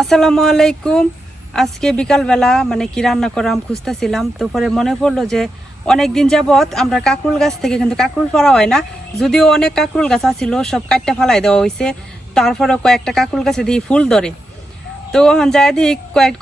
আসসালামু আলাইকুম। আজকে বিকালবেলা মানে কি রান্না করাম খুঁজতেছিলাম, তো পরে মনে পড়লো যে অনেক দিন যাবৎ আমরা কাঁকরুল গাছ থেকে কিন্তু কাঁকরুল পড়া হয় না, যদিও অনেক কাঁকরুল গাছ আছিল সব কাটটা ফালাই দেওয়া হয়েছে। তারপরে কয়েকটা কাঁকরুল গাছে দিয়ে ফুল ধরে, তো ওখান যায় দিয়ে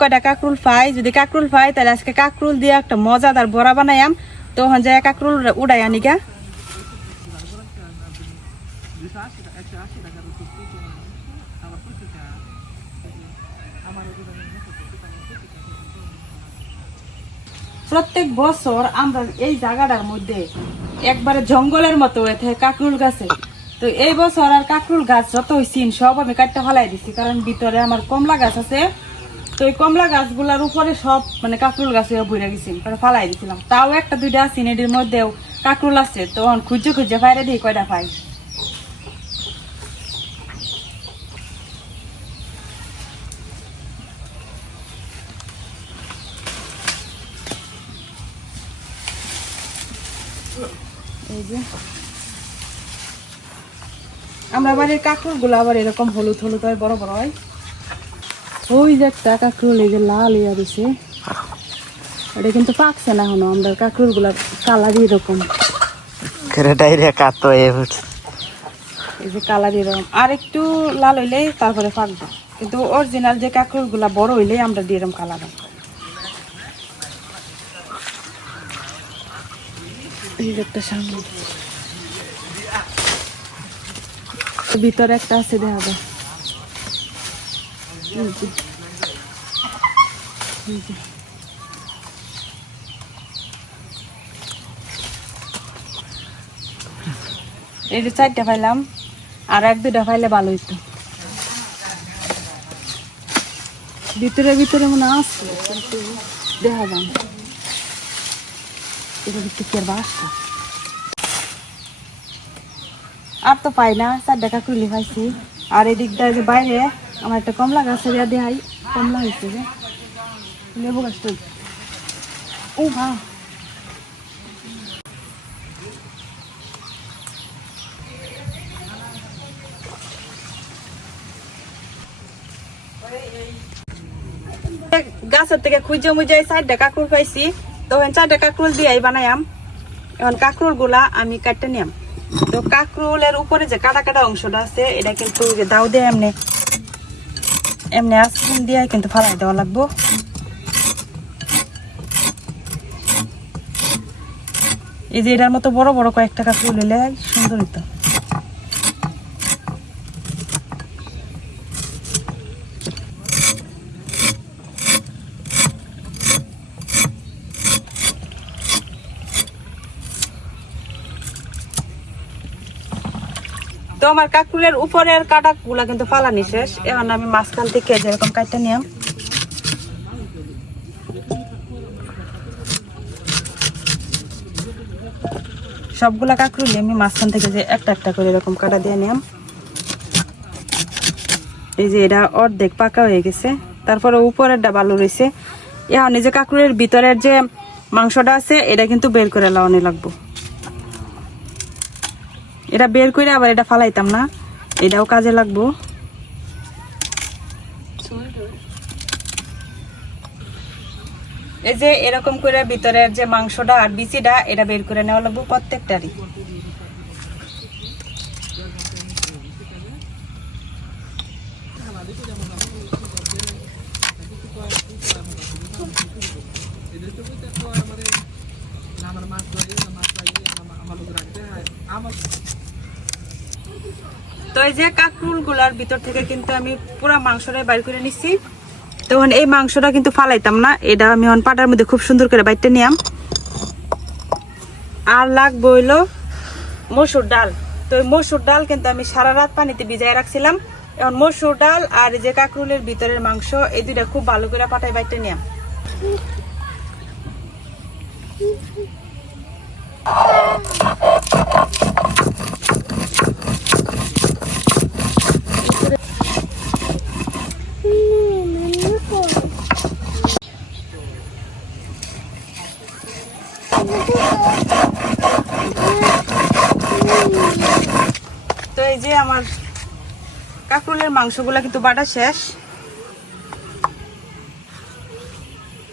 কয়টা কাঁকরুল পাই। যদি কাঁকরুল পাই তাহলে আজকে কাঁকরুল দিয়ে একটা মজাদার বড়া বানাইম। তো ওখান যায় কাঁকরুল উড়াই আনিকা। প্রত্যেক বছর আমরা এই জায়গাটার মধ্যে একবারে জঙ্গলের মতো কাঁকরুল গাছে, তো এই বছর আর কাঁকরুল গাছ যত হয়েছি সব আমি কাটতে ফালাই দিচ্ছি, কারণ ভিতরে আমার কমলা গাছ আছে। তো এই কমলা গাছগুলার উপরে সব মানে কাঁকরুল গাছ বইরা গেছি, ফালাই দিছিলাম। তাও একটা দুইটা সিনেডির মধ্যেও কাঁকরুল আছে, তো খুঁজে খুঁজে ফাইরে দিই কয়টা পাই। এই যে আমরা বাড়ির কাঁকরুল গুলো আবার এরকম হলুদ হলুদ হয়, বড় বড় হয়। ওই যে একটা কাঁকরুল এই যে লাল ইয়া দিছে, এটা কিন্তু পাকছে না এখনো। আমরা কাঁকরুল গুলার কালার এরকম, এই যে কালার এরকম আর একটু লাল হইলেই তারপরে পাকবে, কিন্তু অরিজিনাল যে কাঁকরুল গুলা বড় হইলেই আমরা দিয়ে এরকম কালার। এই যে একটা সামনে ভিতরে একটা আছে, দেখা যায়। এই যে চারটা পাইলাম, আর এক দুটা পাইলে ভালো হইতো। ভিতরে ভিতরে মনে আছে কিন্তু দেখা যায় না। আর তো পাই না, চারটা কাঁকরুলি পাইছি। আর এই দিকটা যে বাইরে আমার একটা কমলা গাছের দেখাই, কমলা হয়েছে যে লেবু গাছটা। ও হ্যাঁ, গাছের থেকে খুঁজে মুজে চারটা কাঁকরুল পাইছি, তো চারটা কাঁকরুল দিয়ে বানাইম। এখন কাঁকরুল গুলা আমি কাটতে নিয়াম। তো কাঁকরুলের উপরে যে কাটা কাটা অংশটা আছে, এটা কিন্তু দাও দিয়ে এমনি এমনি আইসক্রিম দিয়ে কিন্তু ফালাই দেওয়া লাগবো। এই যে এটার মতো বড় বড় কয়েকটা কাঁকরুল হইলে সুন্দর হইতো। তো আমার কাঁকরুলের উপরের কাটা গুলা কিন্তু ফালানি শেষ। এখন আমি মাঝখান থেকে যেরকম কাটটা নিয়াম। সবগুলা কাঁকরুলি আমি মাঝখান থেকে যে একটা একটা করে এরকম কাটা দিয়ে নিয়াম। এই যে এটা অর্ধেক পাকা হয়ে গেছে, তারপরে উপরেরটা ভালো রয়েছে। এখন এই যে কাঁকরুলের ভিতরের যে মাংসটা আছে এটা কিন্তু বের করে লাগানো লাগবো। এটা বের করে আবার এটা ফালাইতাম না, এটাও কাজে লাগবো। এই যে এরকম করে ভিতরের যে মাংসটা আর বিচিটা এটা বের করে নেওয়া লাগবো প্রত্যেকটারই। তো এই যে কাঁকরুল গুলার ভিতর থেকে কিন্তু আমি পুরো মাংসটা বাইর করে নিচ্ছি। তখন এই মাংসটা কিন্তু ফালাইতাম না, এটা আমি পাটার মধ্যে খুব সুন্দর করে বাইরটা নিয়াম। আর লাগবে হইলো মসুর ডাল। তো এই মসুর ডাল কিন্তু আমি সারা রাত পানিতে ভিজাই রাখছিলাম। এখন মসুর ডাল আর এই যে কাঁকরুলের ভিতরের মাংস, এই দুইটা খুব ভালো করে পাটায় বাইরটা নিয়াম। তো এই যে আমার কাঁকরুলের মাংসগুলা কিন্তু বাটা শেষ।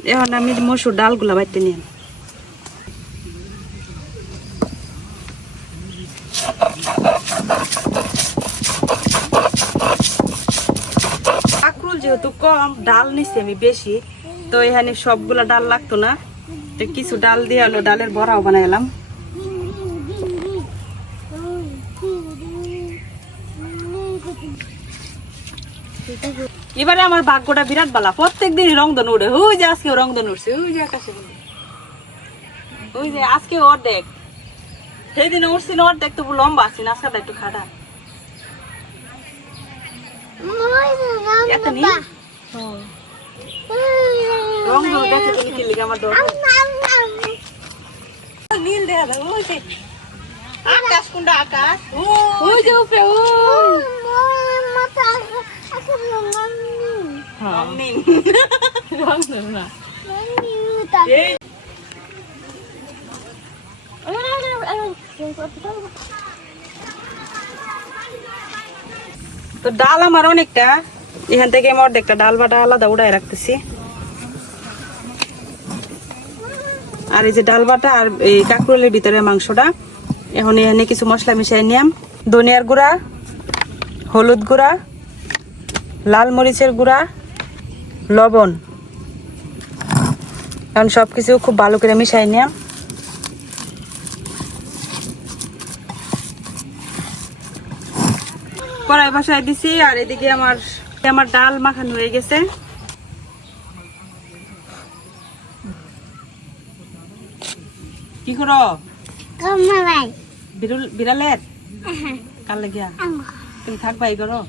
এখন আমি মসুর ডালগুলা বাইতে নিই। কাঁকরোল যেহেতু কম, ডাল নিচ্ছি আমি বেশি, তো এখানে সবগুলা ডাল লাগতো না, তো কিছু ডাল দিয়ে হলো ডালের বড়াও বানাইলাম। এবারে আমার ভাগ্যটা বিরাট বালা, প্রত্যেকদিনই রংধনু উড়ে। ওই যে আজকে রংধনু উঠছে, ওই যে আকাশে, ওই যে আজকে অর্ধেক, সেদিন উঠছি না অর্ধেক, তবু লম্বা আছি, আজকাটা একটু খাটা। রংধনু দেখে তুমি কি লিখে আমার ডর নীল দেখা যায়। ওই যে আকাশ, কোনটা আকাশ, ওই যে উপরে, তো ডাল আমার অনেকটা, এখান থেকে আমার অর্ধেকটা ডাল বাটা আলাদা উড়াই রাখতেছি। আর এই যে ডাল বাটা আর এই কাঁকরোলের ভিতরে মাংসটা, এখন এখানে কিছু মশলা মিশাই নিলাম। ধনিয়ার গুঁড়া, হলুদ গুঁড়া, লাল মরিচের গুঁড়া, লবণ, এখন সবকিছু খুব ভালো করে মিশাই নিলাম। কড়াই বসাই দিছি, আর এদিকে আমার ডাল মাখানো হয়ে গেছে। কি করো? বিড়ালের কাল লাগিয়া তুমি থাকবা এই করো?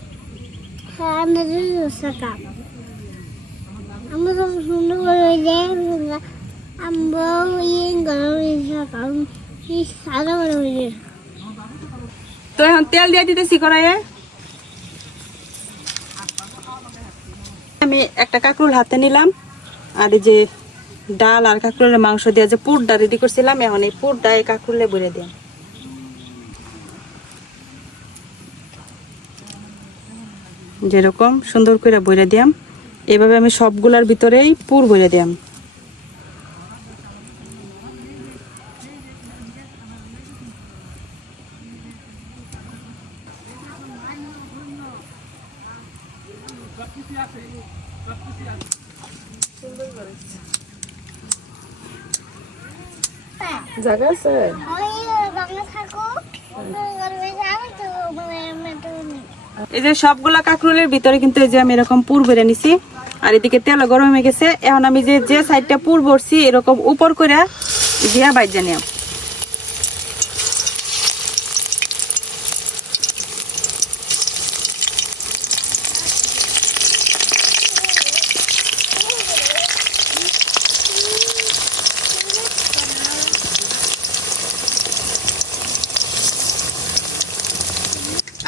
তো এখন তেল দিয়ে দিতেছি কড়াইয়ে। আমি একটা কাঁকরোল হাতে নিলাম, আর এই যে ডাল আর কাঁকরোলের মাংস দিয়ে যে পুরটা রেডি করছিলাম, এখন এই পুরটা এই কাঁকরোলে ভরে দিই। যেরকম সুন্দর করে ভরে দিয়াম, এভাবে আমি সবগুলার ভিতরেই পুর ভরে দিয়াম। জায়গা আছে, এই যে সবগুলা কাঁকরোলের ভিতরে কিন্তু এই যে আমি এরকম পুর ভরে নিছি, আর এদিকে তেল গরম হয়ে গেছে। এখন আমি যে সাইডটা পুর ভরছি এরকম উপর করে দিয়া বাইজা নিলাম।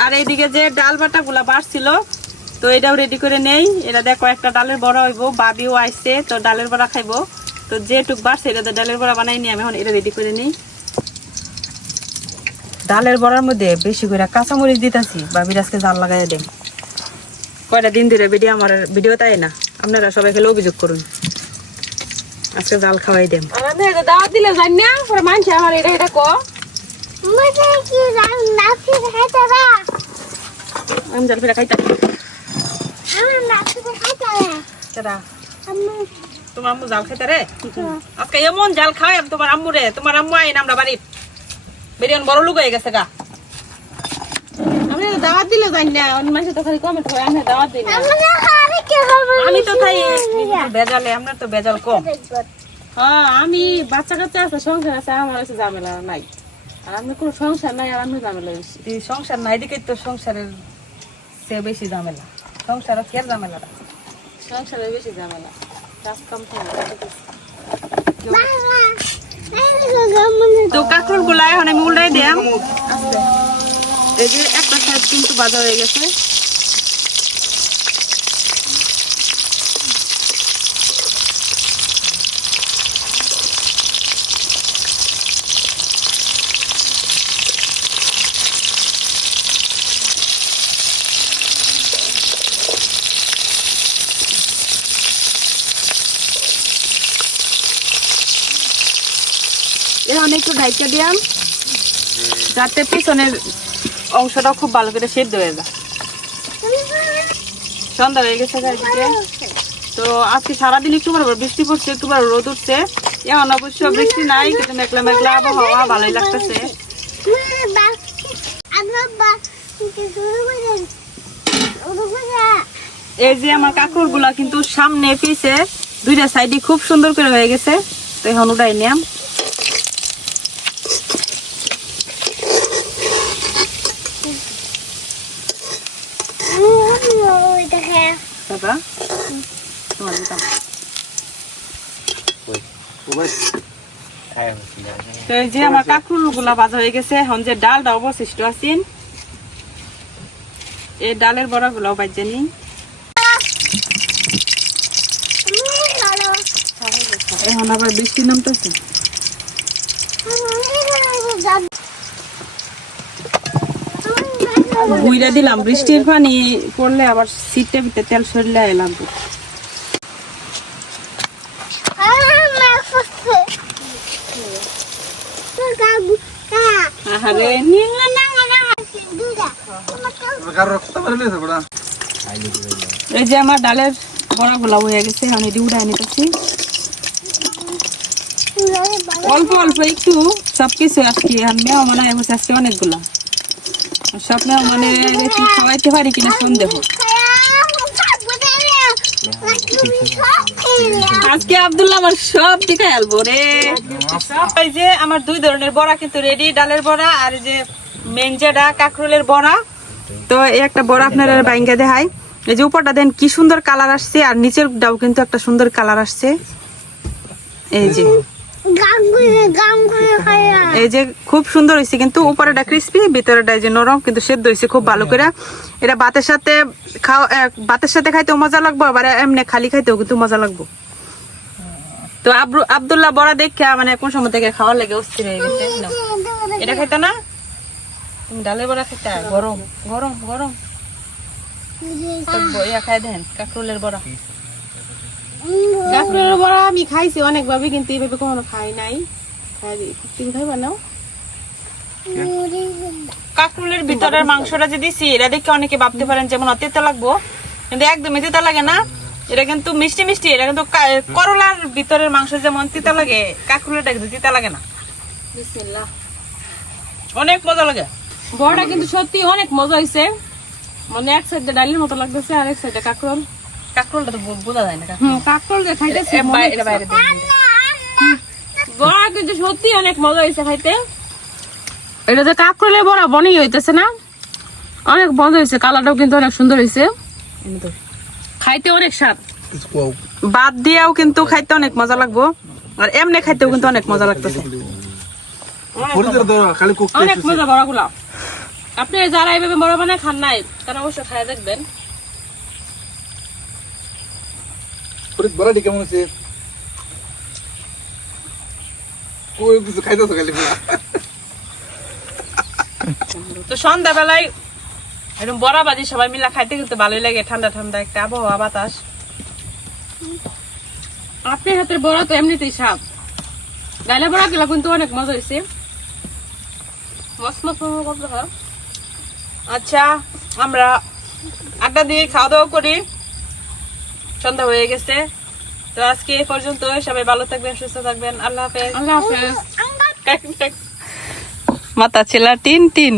আর এইদিকে যে ডাল বাটা গুলা বাড়ছিল, তো এটাও রেডি করে নেই। এটা দেখো একটা ডালের বড়া হইব, বাবিও আইছে, তো ডালের বড়া খাইবো, তো যেটুক বাড়ছে এটা ডালের বড়া বানাই নি। আমি এখন এটা রেডি করে নিই। ডালের বড়ার মধ্যে বেশি করে কাঁচামরিচ দিতেছি, বাবির আজকে জাল লাগাই দেন। কয়টা দিন ধরে আমার ভিডিও তাই না, আপনারা সবাই খেলে অভিযোগ করুন, আজকে জাল খাওয়াই দেন। দাওয়াত দিলে জান না মানুষ আমার এটা এটা কো আমি জাল ফেরা খাইতে তোমার আম্মু জাল খাইতে রে আজকে এমন জাল খাওয়াই তোমার আম্মু রে। তোমার আম্মু আইন আমরা বাড়ি বেরিয়ান বড় লোক হয়ে গেছে গা। আমি দাওয়াত দিলে জানি না, মানুষ তো খালি কমেন্ট করে আমি দাওয়াত দিই না। আমি তো তাই বেজালে, আপনার তো বেজাল কম। হ্যাঁ আমি বাচ্চা কাচ্চা আছে, সংসার আছে, আমার কাছে ঝামেলা নাই। আর আপনার কোনো সংসার নাই, আর আমি ঝামেলা বেশি। সংসার নাই দিকে তো সংসারের সে বেশি ঝামেলা, সংসার কে ঝামেলা, সংসারের বেশি ঝামেলা, কাজ কাম তো কাঁকরোল গুলা এখন আমি উল্টাই দিলাম। এই যে একটা সাইড কিন্তু ভাজা হয়ে গেছে। একটু ঢাইকা দিলাম যাতে পিছনের অংশটা খুব ভালো করে সেদ্ধ হয়ে যায়। সন্ধ্যা হয়ে গেছে গাইদিকে। তো আজকে সারাদিন একটু বৃষ্টি পড়ছে, একটু রোদ উঠছে। এখন অবশ্য বৃষ্টি নাই, কিন্তু মেঘলা মেঘলা আবহাওয়া, ভালোই লাগতেছে। এই যে আমার কাকুর গুলা কিন্তু সামনে পিছে দুইটা সাইডে খুব সুন্দর করে হয়ে গেছে। তো এখন উঠাই নিলাম। তো এই যে আমার কাকুর গুলা ভাজা হয়ে গেছে। এখন যে ডালটা অবশিষ্ট আছে, এই ডালের বড়া গুলাও বাজে নি। এখন আবার বৃষ্টি নামতেছে। বুইরা দিলাম, বৃষ্টির পানি পড়লে আবার সিটটা ভিতরে তেল সরলে লাগবে। এই যে আমার ডালের বড়া গুলা হয়ে গেছে, আমি উঠাই নিতেছি অল্প অল্প একটু সবকিছু। আজকে মেহমান হচ্ছে আজকে অনেকগুলা, সব মেহমানে খাওয়াইতে পারি কিনা সন্দেহ। আজকে আব্দুল্লাহ আমার সব টিকা আলবো রে। এই যে আমার দুই ধরনের বড়া কিন্তু রেডি, ডালের বড়া আর যে মেন যেটা কাঁকরোলের বড়া। তো এই একটা বড়া আপনারা বাইঙ্গা দেখাই। এই যে উপরটা দেন কি সুন্দর কালার আসছে, আর নিচের ডাও কিন্তু একটা সুন্দর কালার আসছে। এই যে এই যে খুব সুন্দর হয়েছে, কিন্তু উপরেটা ক্রিস্পি, ভিতরেটা যে নরম, কিন্তু সেদ্ধ হয়েছে খুব ভালো করে। এটা ভাতের সাথে খাইতেও মজা লাগবো, আবার এমনি খালি খাইতেও কিন্তু মজা লাগবো। তো আব্দুল্লাহ বড়া দেখা মানে কোন সময় থেকে খাওয়ার লেগে অস্থির হয়ে গেছে। এটা খাইতে না তুমি, ডালের বড়া খাইতে? গরম গরম গরম খাই দেন কাঁকরোলের বড়া। কাঁকরোলের বড়া আমি খাইছি অনেকভাবে, কিন্তু এইভাবে কখনো খাই নাই। তুমি খাইবা না? কাঁকরোলের ভিতরের মাংসটা যে দিছি, এটা দেখে অনেকে ভাবতে পারেন যেমন তেতো লাগবো, কিন্তু একদমই তেতো লাগে না। এটা কিন্তু মিষ্টি মিষ্টি। এটা কিন্তু করলার ভিতরের মাংস যেমন তিতা লাগে, কাঁকরোলেরটা কিন্তু তিতা লাগে না। বিসমিল্লাহ, অনেক মজা লাগে। বড়টা কিন্তু সত্যি অনেক মজা হয়েছে। মানে এক সাইডে ডালের মতো লাগতেছে, আর এক সাইডে কাঁকরোল। কাঁকরোলটা তো বোঝা যায় না। কাঁকরোল যে খাইতেছে বাইরে, বড়া কিন্তু সত্যি অনেক মজা হয়েছে খাইতে। এটা যে কাঁকরোলের বড়া বনেই হইতেছে না, অনেক মজা হয়েছে। কালারটাও কিন্তু অনেক সুন্দর হয়েছে, খাইতে অনেক স্বাদ। বাদ দিয়েও কিন্তু খাইতে অনেক মজা লাগবো, আর এমনি খাইতেও কিন্তু অনেক মজা লাগতেছে। অনেক মজা বড়া গুলা। আপনি যারা এইভাবে বড়া বানায় খান নাই, তারা অবশ্যই খাই দেখবেন। কেমন আছে? তো সন্ধ্যা বেলায় এরকম বড়া বাজি সবাই মিলে খাইতে কিন্তু ভালোই লাগে। ঠান্ডা ঠান্ডা একটা আবহাওয়া, বাতাস। আপনার হাতের বড়া তো এমনিতেই স্বাদ। ডালের বড়া গুলা কিন্তু অনেক মজা হয়েছে। আচ্ছা, আমরা আড্ডা দিয়ে খাওয়া দাওয়া করি, সন্ধ্যা হয়ে গেছে। তো আজকে এই পর্যন্ত, সবাই ভালো থাকবেন, সুস্থ থাকবেন। আল্লাহ হাফেজ। আল্লাহ হাফেজ। মাথা ছেলা টিন টিন।